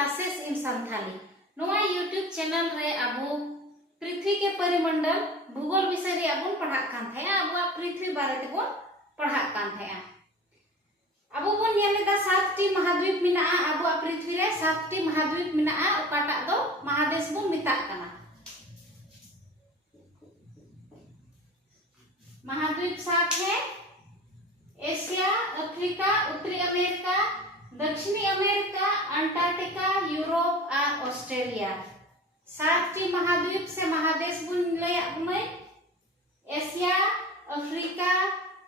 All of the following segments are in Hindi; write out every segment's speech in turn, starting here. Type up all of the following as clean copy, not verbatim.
क्लासेस इन संथाली नोआ यूट्यूब चैनल रे अबो पृथ्वी के परिमंडल भूगोल विषय रे अबो पढ़ा कान थे अबो पृथ्वी बारे ते बो पढ़ा कान थे अबो बन नेलेदा 7टी महाद्वीप मिना अबो पृथ्वी रे 7टी महाद्वीप मिना ओकाटा दो महादेश बो मिता काना। महाद्वीप 7 है एशिया, अफ्रीका, उत्तरी अमेरिका, दक्षिणी अमेरिका, अंटार्कटिका, यूरोप और ऑस्ट्रेलिया। 7टी महाद्वीप से महादेश बुन लया बुने एशिया, अफ्रीका,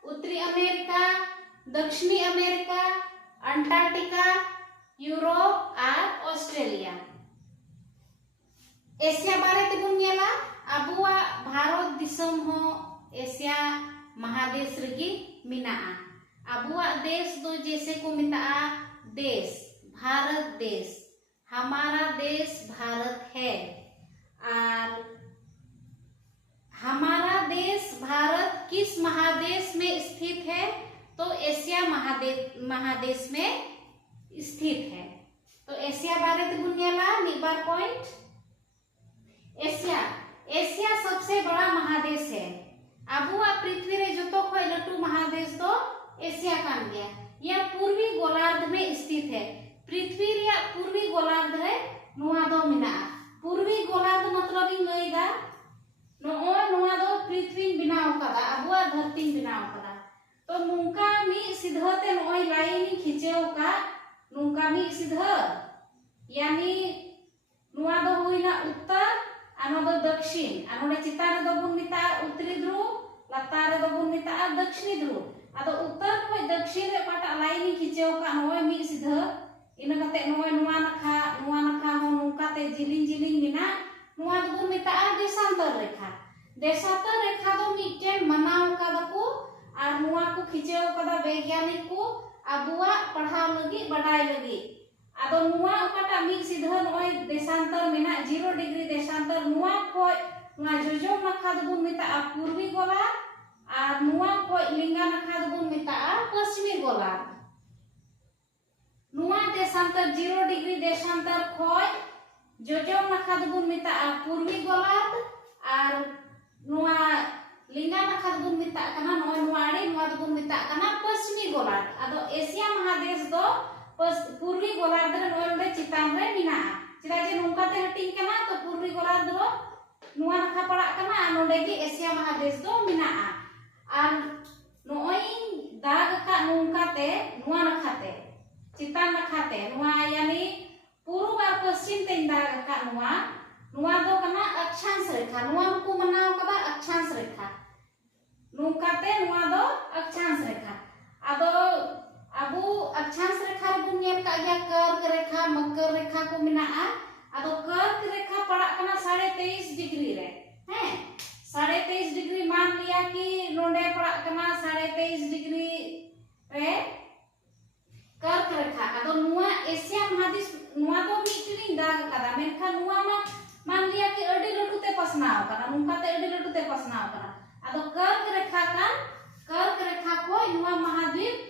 उत्तरी अमेरिका, दक्षिणी अमेरिका, अंटार्कटिका, यूरोप और ऑस्ट्रेलिया। एशिया बारे ते बुन नेला अबुआ भारत दिसम हो एशिया महादेश रगी मिना अबुआ देश दो जैसे को मिता देश भारत देश हमारा देश भारत है और हमारा देश भारत किस महादेश में स्थित है तो एशिया महादेश में स्थित है। तो एशिया बारे ते बुनियाला निबार पॉइंट एशिया एशिया सबसे बड़ा महादेश है। अबुआ पृथ्वी रे जतो खय लटू महादेश तो एशिया कान गया। यह पूर्वी गोलार्ध में स्थित है। पृथ्वी रे पूर्वी गोलार्ध रे नोआ दो मिना पूर्वी गोलार्ध मतलब इन लइदा नोआ दो पृथ्वी बनाव कदा अबुआ धरती बनाव कदा। तो नुंका मी सिधते नोय लाइन खिचेव का नुंका मी सिध यानी नोआ दो हुइना उत्तर आनो दो दक्षिण आनो चितार दो बुन मिता उत्तरी ध्रुव लतार दो बुन मिता दक्षिणी ध्रुव आदो उत्तर खय दक्षिण रे पाटा लाइन खिचेव का नोय मी सिध इन कते नोय नुआ नखा हो नुकाते जिलिंग जिलिंग मिना नुआ दो बुन मिता देशांतर रेखा दो मिटेन मनाव का दको और नुआ को खिचेव कदा वैज्ञानिक को अबुआ पढ़ाव लगी बढ़ाई लगी आदो नुआ ओकाटा मी सिध नोय देशांतर मिना 0 डिग्री देशांतर नुआ खय नुआ जोजोम नखा दो बुन मिता पूर्वी गोलार्ध और नुआ खय लिंगा नखा दो बुन मिता पश्चिमी गोलार्ध। नुआ देशांतर 0 डिग्री देशांतर खय जोजोम नखा दो बुन मिता पूर्वी गोलार्ध और नुआ लिंगा नखा दो बुन मिता कना नोय नुआड़ी नुआ दो बुन मिता कना पश्चिमी गोलार्ध। आदो एशिया महादेश दो पूर्वी गोलार्ध रे नोय चितान रे मिना चिदा जे नुंका ते हटिंग कना तो पूर्वी गोलार्ध रो नुआ नखा पड़ा कना नोडे गे एशिया महादेश दो मिना और नोय दाग का नुंका ते नुआ नखाते चितान नखाते नुआ यानी पूर्व और पश्चिम ते दाग का नुआ दो कना अक्षांश रेखा नुआ को मनाव कबा अक्षांश रेखा नुंका ते नुआ दो अक्षांश रेखा। आदो अबु अक्षांश रेखा बुन नेम का गया कर्क रेखा मकर रेखा को मिना आदो कर्क रेखा पड़ा कना 23.5 डिग्री रे हैं 23.5 डिग्री मान लिया कि नोडे पड़ा कना 23.5 डिग्री रे कर्क रेखा। आदो नुआ एशिया महादेश नुआ दो मिटनी दाग कदा मेनखा नुआ मान लिया कि अडी लटुते पसनाव कना नुका ते अडी लटुते पसनाव कना आदो कर्क रेखा को नुआ महाद्वीप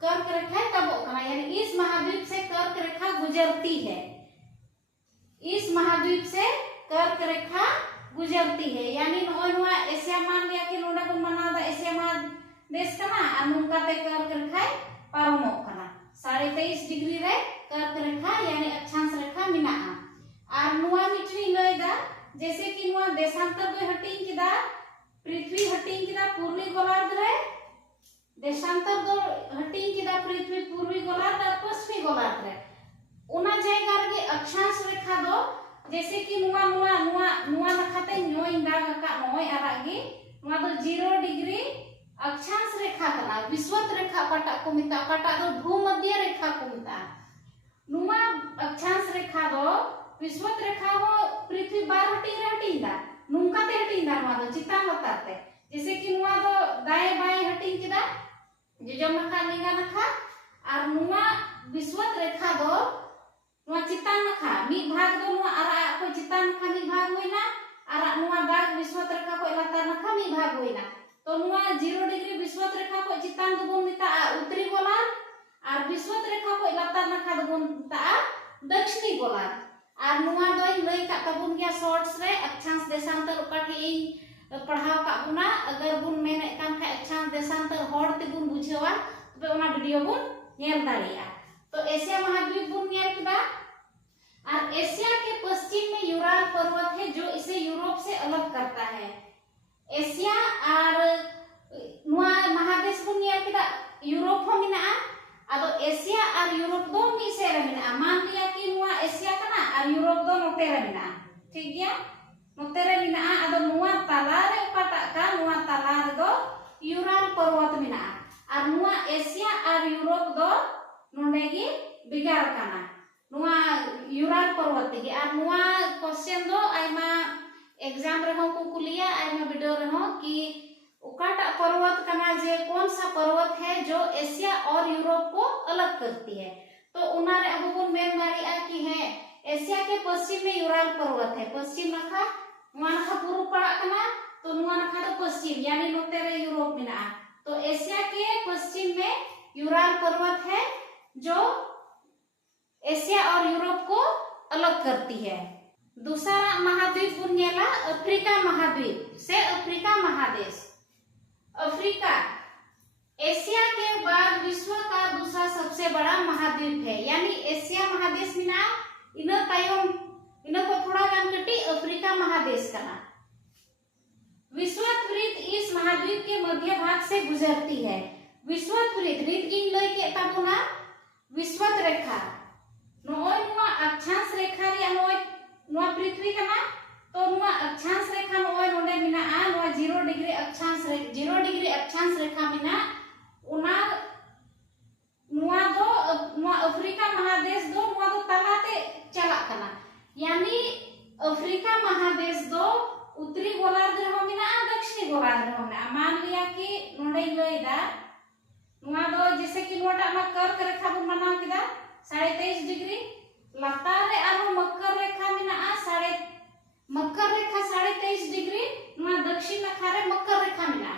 कर्क रेखा तबो कना यानी इस महाद्वीप से कर्क रेखा गुजरती है। इस महाद्वीप से कर्क रेखा गुजरती है यानी नुआ एशिया मान लिया कि नोडा को मनादा एशिया महादेश कना आ नुका ते कर्क रेखा पारमो कना 23.5 डिग्री रे कर्क रेखा यानी अक्षांश रेखा मिना और नुआ मिटनी लयदा जैसे कि नुआ देशांतर दो हटिंग किदा पृथ्वी हटिंग किदा पूर्वी गोलार्ध रे देशांतर दो हटिंग किदा पृथ्वी पूर्वी गोलार्ध और पश्चिमी गोलार्ध रे उना जायगा रे अक्षांश रेखा दो जैसे कि नुआ नखाते नोय दाग का नोय आरागी नुआ दो 0 डिग्री अक्षांश रेखा कना विषुवत रेखा पटा को मिता पटा दो भूमध्य रेखा को मिता नुआ अक्षांश रेखा दो विषुवत रेखा हो पृथ्वी बार हटिंग दा नुंका ते हटिंग दा नुआ दो चितान लताते जैसे कि नुआ दो दाएं बाएं हटिंग किदा जोजोम नखा लिंगा नखा और नुआ विषुवत रेखा दो नुआ चितान नखा मी भाग दो नुआ आरा को चितान नखा मी भाग होइना आरा नुआ दाग विषुवत रेखा को लतार नखा मी भाग होइना तो नुआ 0 डिग्री विषुवत रेखा को चितान दो बुन मिता उत्तरी गोलार्ध और विषुवत रेखा को लतार नखा दो बुन मिता दक्षिणी गोलार्ध और नुआ दोई लई का तबुन गया शॉर्ट्स रे अक्षांश देशांतर उकाठी इन पढ़ाव का बुना अगर बुन मेने कान खा अक्षांश देशांतर होड़ ते बुन बुझेवा तबे ओना वीडियो बुन नेल दाड़िया। तो एशिया महाद्वीप बुन नेल किदा और एशिया के पश्चिम में यूराल पर्वत है जो इसे यूरोप से अलग करता है। एशिया और नुआ महादेश बुन नेल किदा यूरोप हो मिना आदो एशिया और यूरोप दो मिसे रे मिना मान लिया कि नुआ एशिया कना और यूरोप दो नोते रे मिना ठीक गया नोते रे मिना आदो नुआ ताला रे उकाटा का नुआ ताला रे दो यूराल पर्वत मिना और नुआ एशिया और यूरोप दो नोंडेगी बिगार कना नुआ यूराल पर्वत गे और नुआ क्वेश्चन दो आइमा एग्जाम रे हो को कुलिया आइमा वीडियो रे हो कि उकाटा पर्वत कना जे कौन सा पर्वत है जो एशिया और यूरोप को अलग करती है। तो उनारे अब बुन मेन दाड़िया कि है एशिया के पश्चिम में यूराल पर्वत है पश्चिम नखा नुआ नखा पूर्व पड़ा कना तो नुआ नखा तो पश्चिम यानी नोते रे यूरोप मिना तो एशिया के पश्चिम में यूराल पर्वत है जो एशिया और यूरोप को अलग करती है। दूसरा महाद्वीप बुन नेला अफ्रीका महाद्वीप से अफ्रीका महादेश। अफ्रीका एशिया के बाद विश्व का दूसरा सबसे बड़ा महाद्वीप है यानी एशिया महादेश मिना इना तायम इना को थोड़ा गान कटी अफ्रीका महादेश कना। विश्वत वृत्त इस महाद्वीप के मध्य भाग से गुजरती है। विश्वत वृत्त रीत गिन लय के ताबुना विश्वत रेखा नोय नुआ अक्षांश रेखा रे नोय नुआ पृथ्वी कना तो नुआ अक्षांश रेखा नोय नोडे मिना आ नुआ 0 डिग्री अक्षांश रेखा मिना उना नुआ अफ्रीका महादेश दो नुआ दो तलाते चला कना यानी अफ्रीका महादेश दो उत्तरी गोलार्ध रे हो मिना दक्षिणी गोलार्ध रे हो मिना मान लिया कि नोडे लयदा नुआ दो जैसे कि नोटा मा कर्क रेखा बु माना किदा 23.5 डिग्री लतार रे आरो मकर रेखा मिना मकर रेखा 23.5 डिग्री नुआ दक्षिण नाखा रे मकर रेखा मिना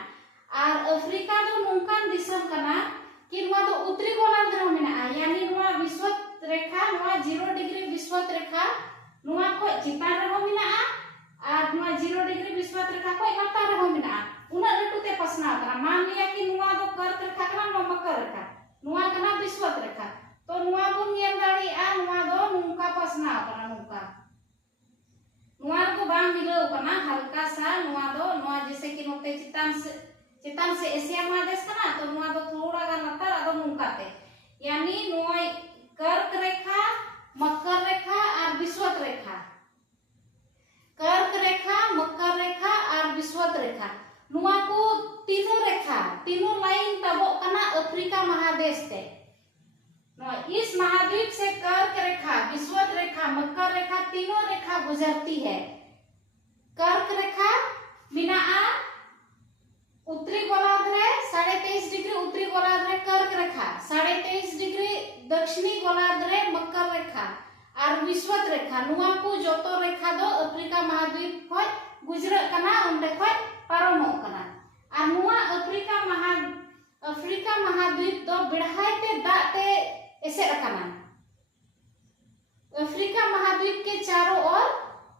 और अफ्रीका दो नोंकान दिसम कना कि नुआ दो उत्तरी गोलार्ध रे मिना यानी नुआ विश्वत रेखा नुआ 0 डिग्री विश्वत रेखा नुआ को चितान रे मिना और नुआ 0 डिग्री विश्वत रेखा को लतार रे मिना उना लटुते पसना कना मान लिया कि नुआ दो कर्क रेखा कना नुआ मकर रेखा नुआ कना विश्वत रेखा तो नुआ बुन नेल दाड़ी आ नुआ दो नुका पसना कना नुआ को बांग मिलो कना हल्का सा नुआ दो नुआ जैसे कि नोते चितान से एशिया महादेश कना तो नुआ दो थोड़ा गा लतार आदो नुकाते यानी नुआ कर्क रेखा मकर रेखा और विश्वत रेखा कर्क रेखा मकर रेखा और विश्वत रेखा नुआ को तीनों लाइन तबो कना अफ्रीका महादेश ते इस महाद्वीप से कर्क रेखा विश्वत रेखा मकर रेखा तीनों रेखा गुजरती है। कर्क रेखा मिना उत्तरी गोलार्ध रे 23.5 डिग्री उत्तरी गोलार्ध रे कर्क रेखा 23.5 डिग्री दक्षिणी गोलार्ध रे मकर रेखा और विश्वत रेखा नुआ को जोतो रेखा दो अफ्रीका महाद्वीप खय गुजरत कना उंडे खय पारमो कना और नुआ अफ्रीका महाद्वीप दो बिड़हाइते दाते ऐसे रखना। अफ्रीका महाद्वीप के चारों ओर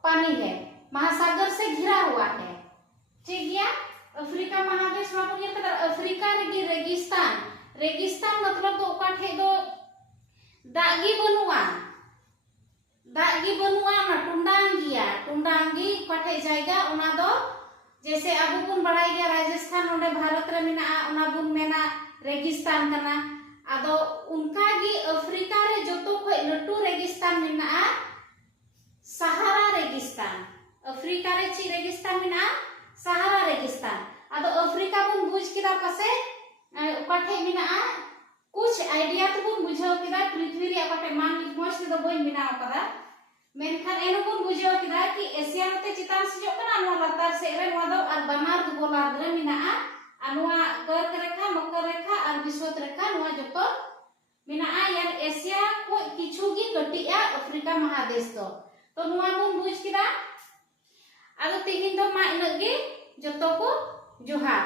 पानी है महासागर से घिरा हुआ है ठीक गया। अफ्रीका महादेश अफ्रीका रेगिस्तान मतलब दो काठे दो दागी बनुआ ना टुंडांगी काठे जाएगा उना दो जैसे अब बुन बढ़ाई गया राजस्थान उन्हें भारत रे मिना उना बुन मेना रेगिस्तान कना आदो उनका गी अफ्रीका रे जोतो कोई लट्टू रेगिस्तान मिना सहारा रेगिस्तान अफ्रीका रे ची रेगिस्तान मिना सहारा रेगिस्तान आदो अफ्रीका बुन बुझ किदा पासे उकाठे मिना कुछ आइडिया तो बुन बुझाओ किदा पृथ्वी रे उकाठे मान ली मोस्ट दो बइन मिना कदा मेनखान एनो बुन बुझाओ किदा कि एशिया नते चितान से जो कना नो लतार से रे नो दो और बनार गोलार्ध रे मिना अनुआ कर्क रेखा मकर रेखा और विश्वत रेखा नुआ जतो मिना यार एशिया को किछुगी कटिया अफ्रीका महादेश तो नुआ बुन बुझ किदा आदो तिहिन दो मा इनगे जतो को जोहार।